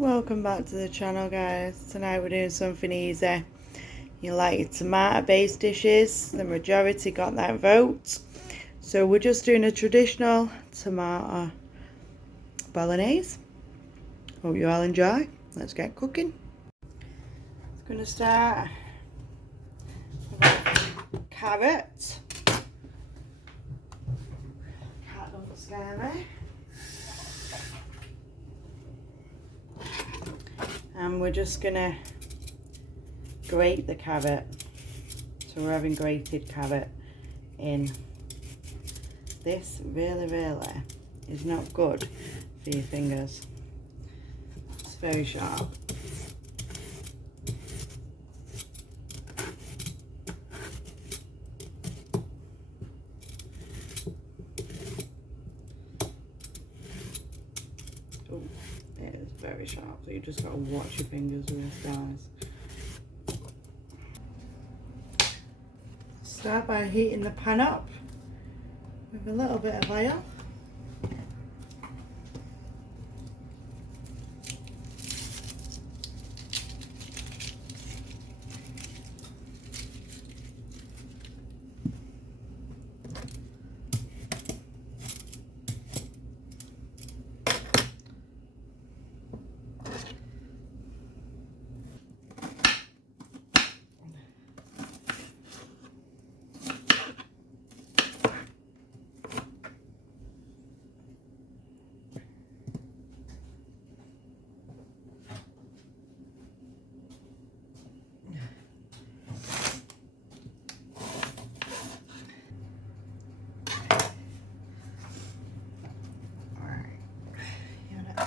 Welcome back to the channel, guys. Tonight we're doing something easy. You like tomato based dishes, the majority got that vote, so we're just doing a traditional tomato bolognese. Hope you all enjoy. Let's get cooking. It's going to start with carrot. Cat don't scare me. And we're just gonna grate the carrot. So we're having grated carrot in. This really is not good for your fingers. It's very sharp. Oh, it is very sharp, so you just gotta watch your fingers with this, guys. Start by heating the pan up with a little bit of oil.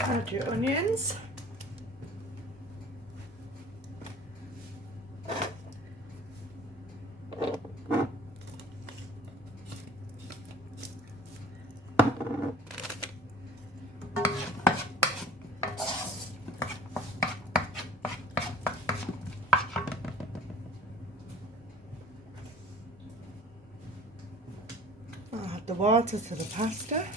Add your onions. I'll add the water to the pasta.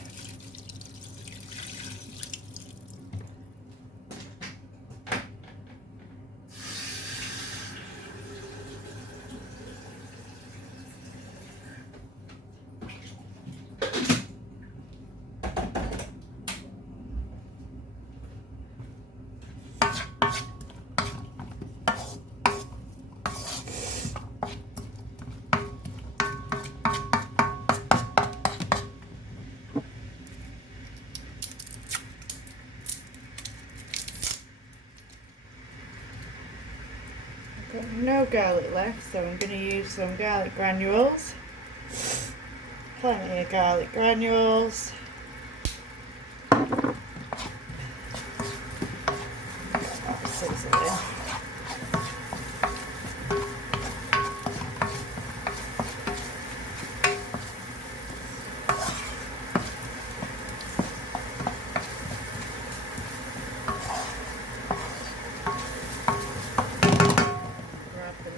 Got no garlic left, so I'm going to use some garlic granules. Plenty of garlic granules. Sizzling.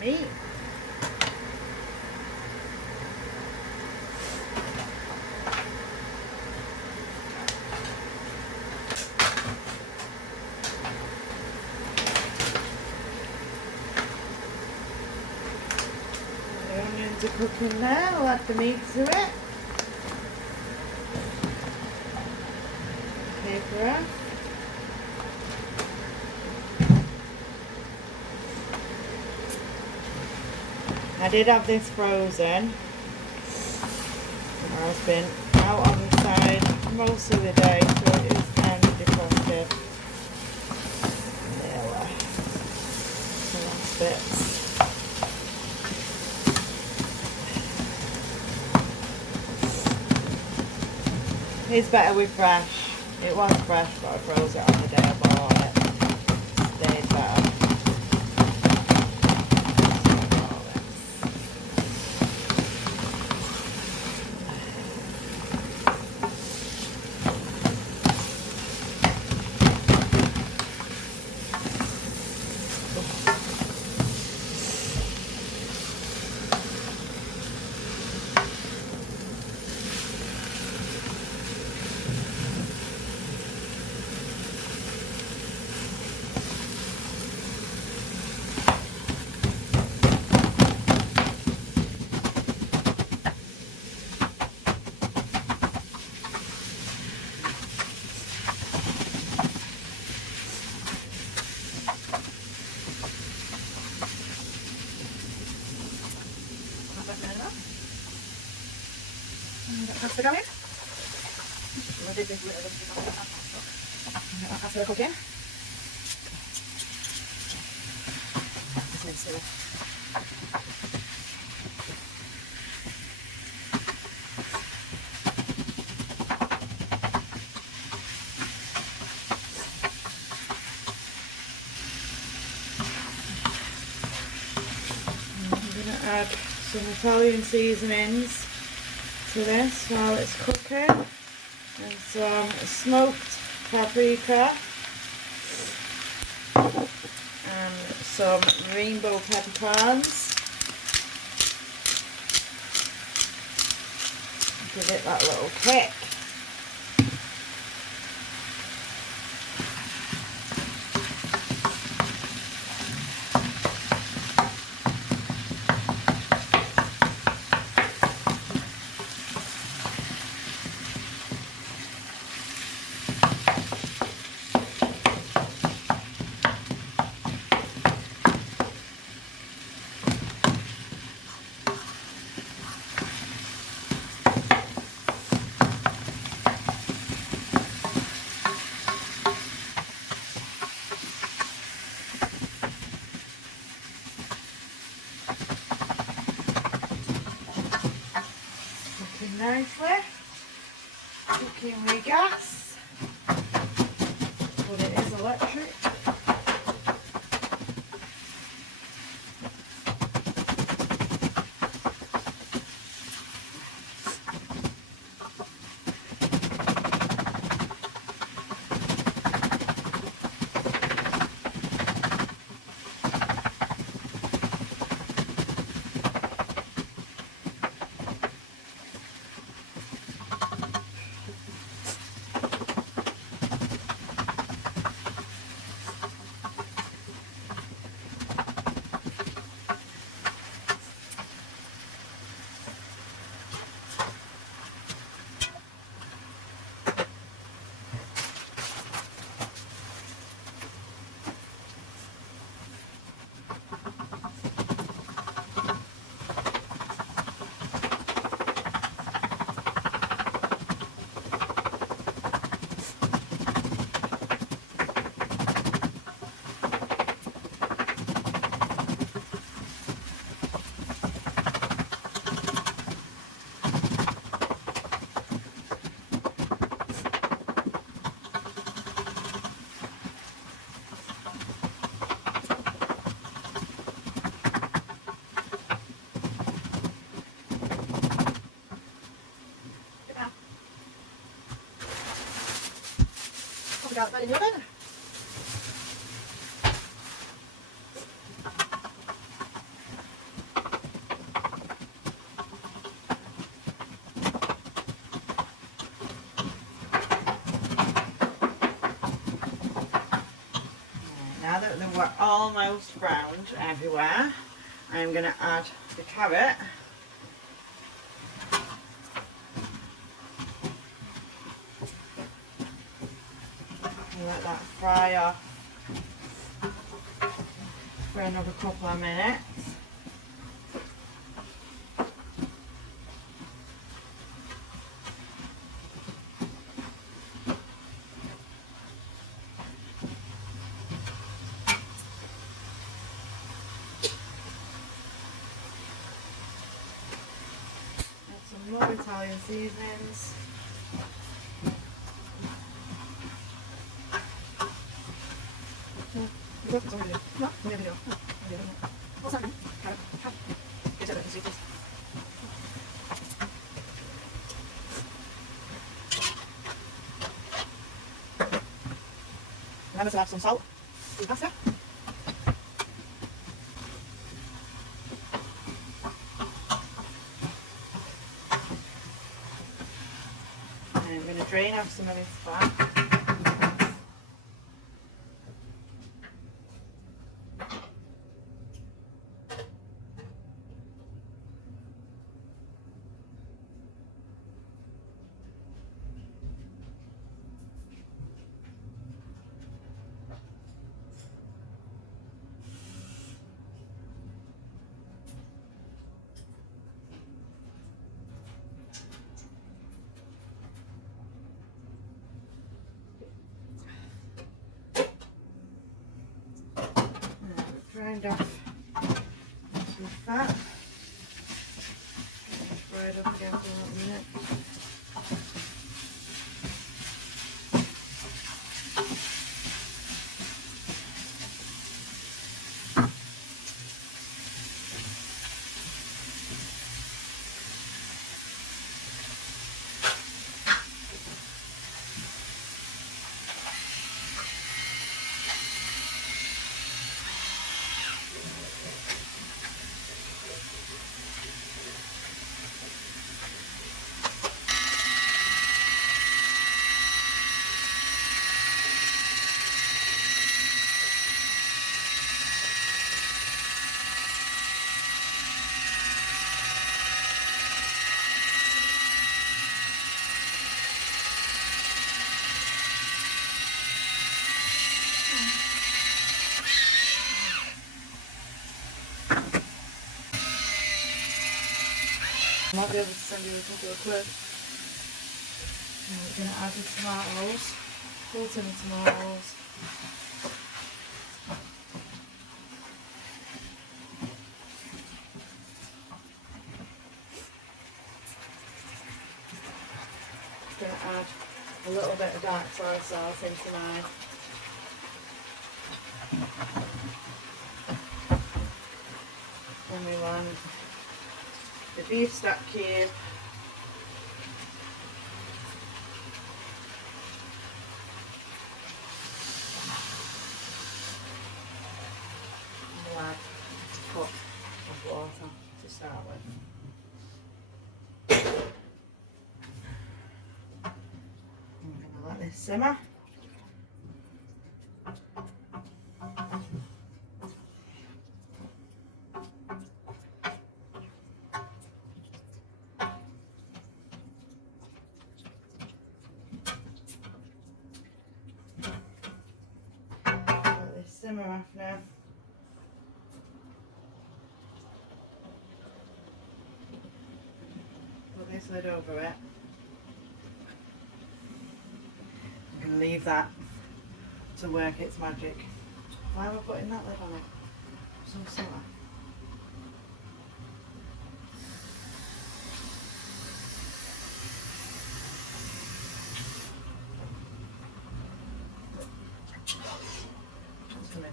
Meat. The onions are cooking there. I'll add the meat to it. Paper off. I did have this frozen. I've been out on the side most of the day, so it is kind of defrosted. There, the last bits. It's better with fresh. It was fresh, but I froze it on the day I bought it. Stayed better. pasta going. We'll do this little get that pasta cooking. Just needs to add some Italian seasonings to this while it's cooking, and some smoked paprika and some rainbow peppercorns. Give it that little kick. Nicely, cooking with gas, but it is electric. Got that in the oven. Now that they were almost browned everywhere, I'm going to add the carrot. Let that fry off for another couple of minutes. Add some more Italian seasonings. Remember to add some salt to the pasta. And I'm going to drain off some of this fat. grind off some fat. Fry it up again for a minute. I might be able to send you a couple of clips. And we're going to add the tomatoes, full tin of tomatoes. Going to add a little bit of dark soy sauce into mine. And we want the beef stock cube. We'll add a cup of water to start with. And we're going to let this simmer. Simmer off now. Put this lid over it. I'm going to leave that to work its magic. Why am I putting that lid on it? So summer.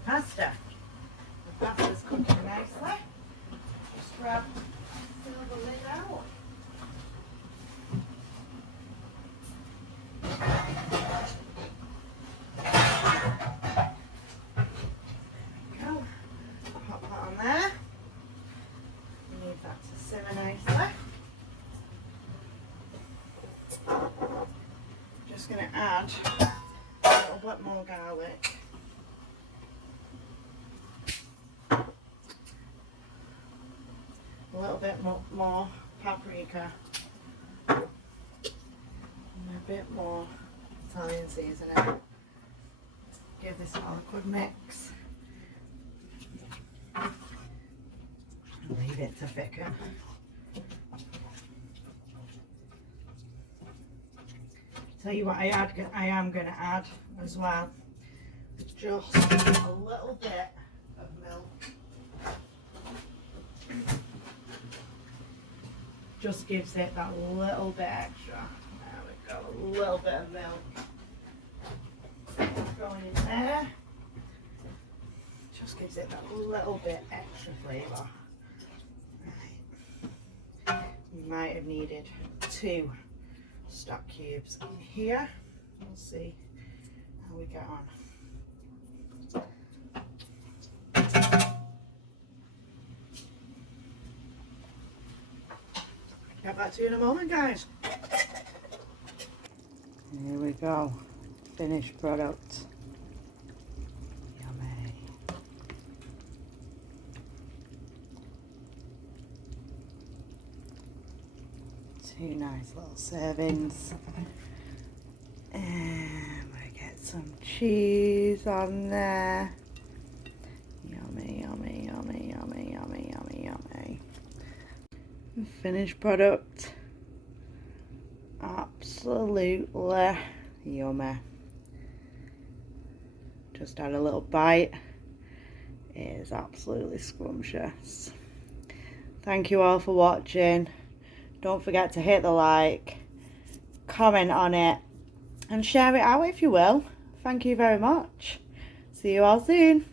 Pasta. The pasta's cooking nicely. Just grab the lid out. Go. Pop that on there. Leave that to simmer nicely. Just going to add a little bit more garlic. A little bit more paprika and a bit more Italian seasoning. Give this all a good mix. Leave it to thicken. Tell you what I am going to add as well, just a little bit of milk. Just gives it that little bit extra. There we go, a little bit of milk. Going in there. Just gives it that little bit extra flavour. Right. You might have needed 2 stock cubes here. We'll see how we get on. Get back to you in a moment, guys. Here we go. Finished product. Yummy. Two nice little servings. And we get some cheese on there. Yummy, yummy, yummy, yummy, yummy, yummy, yummy. Finished product. Absolutely yummy. Just had a little bite. It is absolutely scrumptious. Thank you all for watching. Don't forget to hit the like, comment on it, and share it out if you will. Thank you very much. See you all soon.